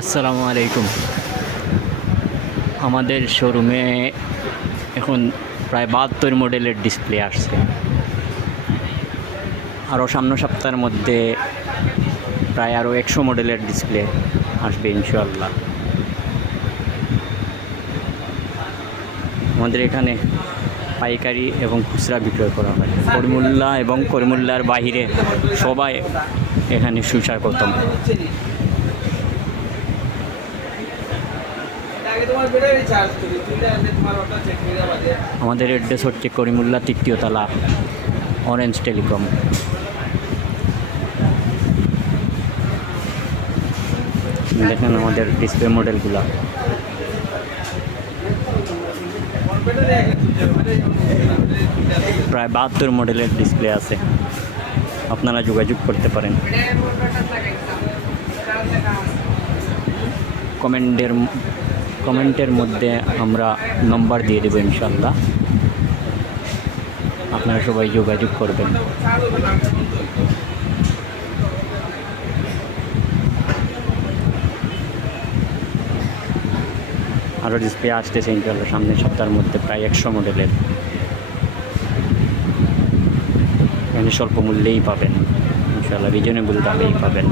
আসসালামু আলাইকুম। আমাদের শোরুমে এখন প্রায় 72 মডেলের ডিসপ্লে আসছে। আরও সামনের সপ্তাহের মধ্যে প্রায় আরও 100 মডেলের ডিসপ্লে আসবে ইনশাআল্লাহ। আমাদের এখানে পাইকারি এবং খুচরা বিক্রয় করা হয়। করিমুল্লাহ এবং করিমুল্লার বাহিরে সবাই এখানে সুস্বাগতম। আমাদের অ্যাড্রেস হচ্ছে করিমুল্লাহ 3য় তলা, অরেঞ্জ টেলিকম। দেখেন আমাদের ডিসপ্লে মডেলগুলো। প্রায় 72 মডেলের ডিসপ্লে আছে, আপনারা যোগাযোগ করতে পারেন। কমেন্টের মধ্যে আমরা নম্বর দিয়ে দেবো ইনশাল্লাহ, আপনারা সবাই যোগাযোগ করবেন। আরও ডিসপ্লে আসতেছে ইনশাল্লাহ সামনের সপ্তাহের মধ্যে, প্রায় 100 মডেলের। এখানে স্বল্প মূল্যেই পাবেন ইনশাল্লাহ, রিজনেবল দামেই পাবেন।